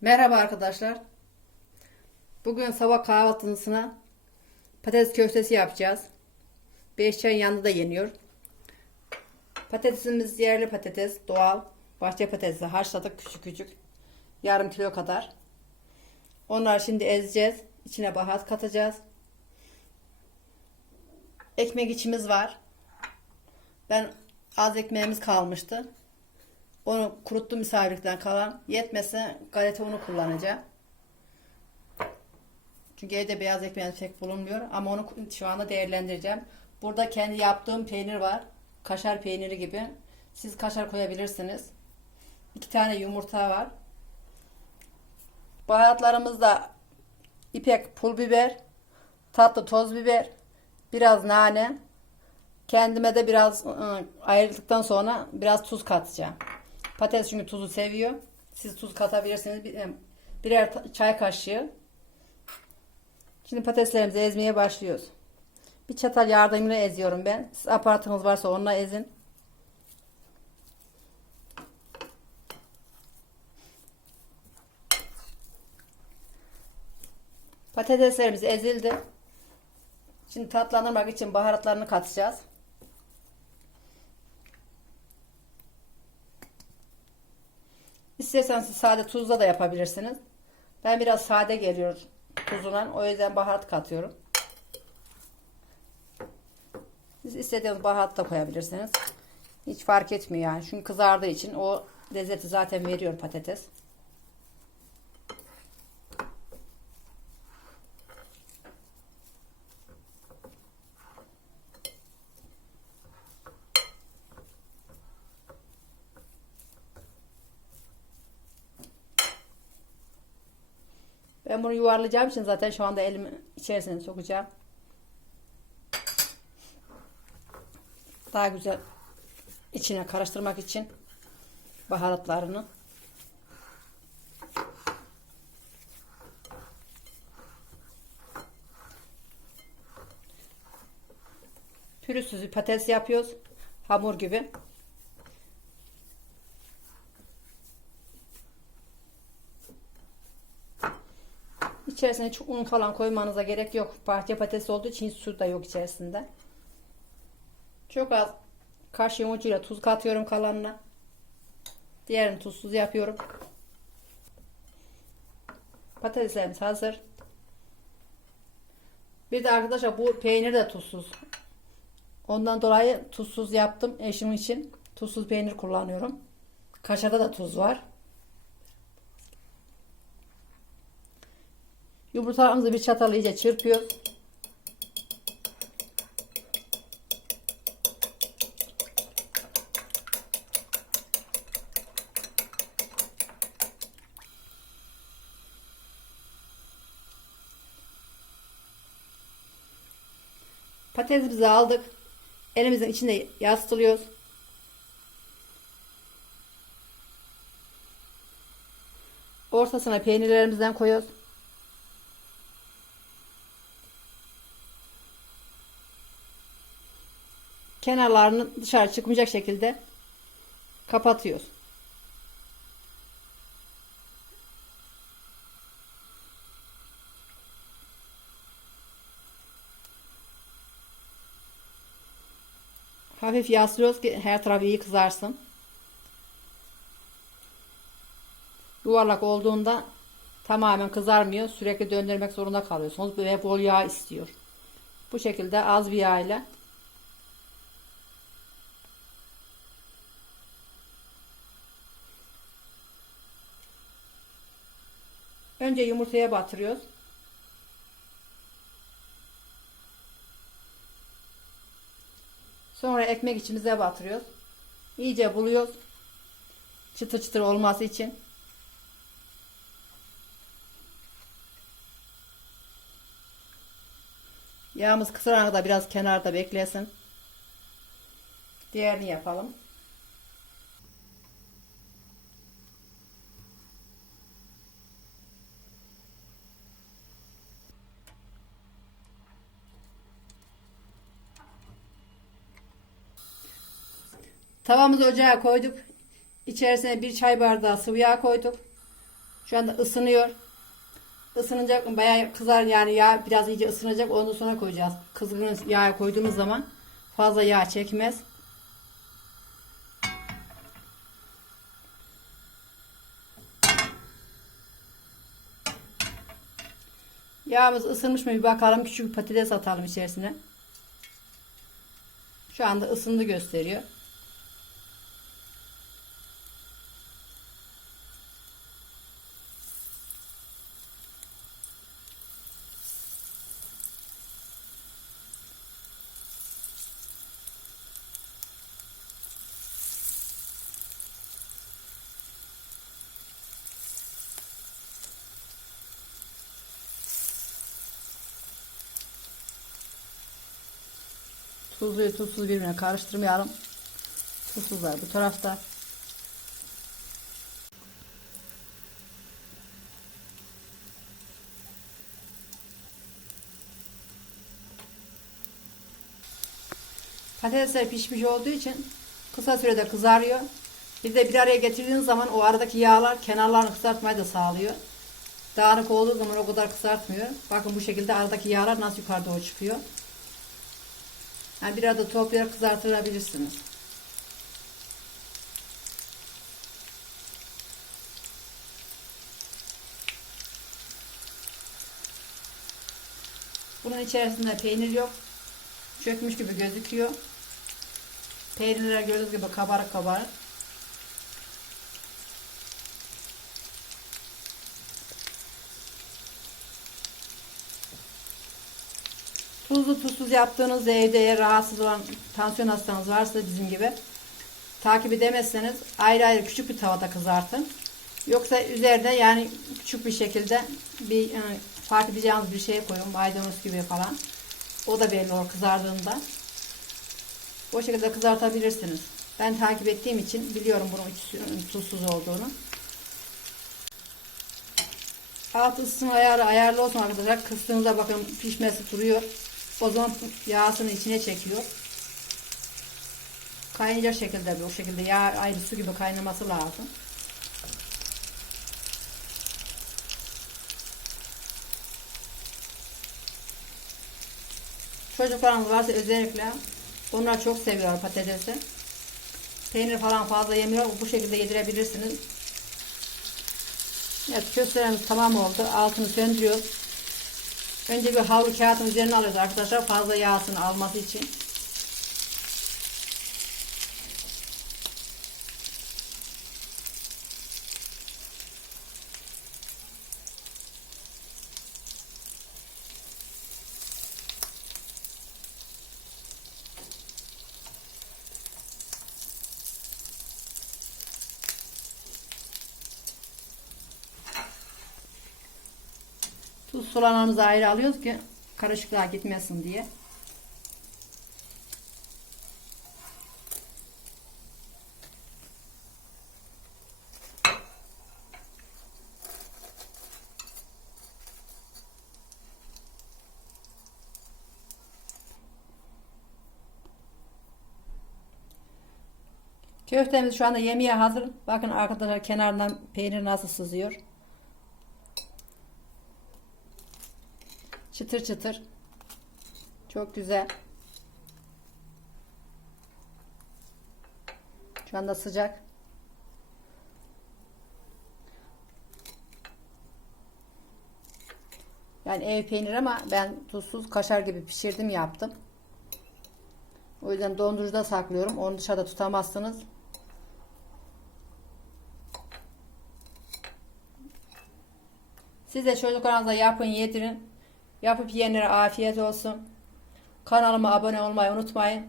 Merhaba arkadaşlar. Bugün sabah kahvaltısına patates köftesi yapacağız. Beş çayın yanında da yeniyor. Patatesimiz yerli patates, doğal. Bahçe patatesi haşladık küçük küçük. Yarım kilo kadar. Onları şimdi ezeceğiz. İçine baharat katacağız. Ekmek içimiz var. Ben az ekmeğimiz kalmıştı. Onu kuruttum misafirlikten kalan. Yetmese galeta unu kullanacağım. Çünkü evde beyaz ekmeğimiz pek bulunmuyor. Ama onu şu anda değerlendireceğim. Burada kendi yaptığım peynir var. Kaşar peyniri gibi. Siz kaşar koyabilirsiniz. İki tane yumurta var. Baharatlarımızda ipek pul biber, tatlı toz biber, biraz nane. Kendime de biraz ı, ayrıldıktan sonra biraz tuz katacağım. Patates çünkü tuzu seviyor. Siz tuz katabilirsiniz. Bir- Birer çay kaşığı. Şimdi patateslerimizi ezmeye başlıyoruz. Bir çatal yardımıyla eziyorum ben. Siz aparatınız varsa onunla ezin. Patateslerimiz ezildi. Şimdi tatlandırmak için baharatlarını katacağız. İsterseniz sade tuzla da yapabilirsiniz. Ben biraz sade geliyor tuzuna. O yüzden baharat katıyorum. Siz istediğiniz baharat da koyabilirsiniz. Hiç fark etmiyor yani. Çünkü kızardığı için o lezzeti zaten veriyor patates. Ben bunu yuvarlayacağım için zaten şu anda elimi içerisine sokacağım. Daha güzel içine karıştırmak için baharatlarını. Pürüzsüz bir patates yapıyoruz. Hamur gibi. İçerisine çok un falan koymanıza gerek yok. Bahçe patatesi olduğu için su da yok içerisinde. Çok az kaşığın ucuyla tuz katıyorum kalanına. Diğerini tuzsuz yapıyorum. Patateslerimiz hazır. Bir de arkadaşlar bu peynir de tuzsuz. Ondan dolayı tuzsuz yaptım eşim için. Tuzsuz peynir kullanıyorum. Kaşarda da tuz var. Yumurtalarımızı bir çatal iyice çırpıyoruz. Patatesimizi aldık. Elimizin içinde yastılıyoruz. Ortasına peynirlerimizden koyuyoruz. Kenarlarını dışarı çıkmayacak şekilde kapatıyoruz. Hafif yaslıyoruz ki her tarafı iyi kızarsın. Yuvarlak olduğunda tamamen kızarmıyor. Sürekli döndürmek zorunda kalıyorsunuz. Ve bol yağ istiyor. Bu şekilde az bir yağ ile Önce yumurtaya batırıyoruz. Sonra ekmek içimize batırıyoruz. İyice buluyoruz. Çıtır çıtır olması için. Yağımız kısırana kadar biraz kenarda beklesin. Diğerini yapalım. Tavamızı ocağa koyduk. İçerisine bir çay bardağı sıvı yağ koyduk. Şu anda ısınıyor. Isınacak bayağı kızar yani yağ biraz iyice ısınacak ondan sonra koyacağız. Kızgın yağa koyduğumuz zaman fazla yağ çekmez. Yağımız ısınmış mı bir bakalım. Küçük bir patates atalım içerisine. Şu anda ısındı gösteriyor. Tuzluyu tuzsuz birbirine karıştırmayalım. Tuzsuzlar bu tarafta. Patatesler pişmiş olduğu için kısa sürede kızarıyor. Bir de bir araya getirdiğiniz zaman o aradaki yağlar kenarlarını kızartmayı da sağlıyor. Dağınık olduğu zaman o kadar kızartmıyor. Bakın bu şekilde aradaki yağlar nasıl yukarı doğru çıkıyor. Yani bir arada toplayarak kızartabilirsiniz. Bunun içerisinde peynir yok. Çökmüş gibi gözüküyor. Peynirler gördüğünüz gibi kabarık kabarık. Tuzlu tuzsuz yaptığınız evde rahatsız olan tansiyon hastanız varsa bizim gibi takip edemezseniz ayrı ayrı küçük bir tavada kızartın. Yoksa üzerinde yani küçük bir şekilde bir yani fark edeceğiniz bir şey koyun. Maydanoz gibi falan. O da belli olur kızardığında. O şekilde kızartabilirsiniz. Ben takip ettiğim için biliyorum bunun tuzsuz olduğunu. Alt ısısının ayarı ayarlı olsun arkadaşlar. Kıstığınızda bakın pişmesi duruyor. Zaman yağsını içine çekiyor. Kaynayacak şekilde bu şekilde yağ ayrı su gibi kaynaması lazım. Çocuklarımız varsa özellikle onlar çok seviyor patatesi. Peynir falan fazla yemiyor. Bu şekilde yedirebilirsiniz. Evet köftelerimiz tamam oldu. Altını söndürüyoruz. Önce bir havlu kağıtın üzerine alıyoruz arkadaşlar. Fazla yağsını alması için. Tuz sulanağımızı ayrı alıyoruz ki karışıklığa gitmesin diye. Köftemiz şu anda yemeğe hazır. Bakın arkadaşlar kenarından peynir nasıl sızıyor. Çıtır çıtır. Çok güzel. Şu anda sıcak. Yani ev peynir ama ben tuzsuz kaşar gibi pişirdim yaptım. O yüzden dondurucuda saklıyorum. Onu dışarıda tutamazsınız. Siz de çocuklarınıza yapın yedirin. Yapıp yiyenlere afiyet olsun. Kanalıma abone olmayı unutmayın.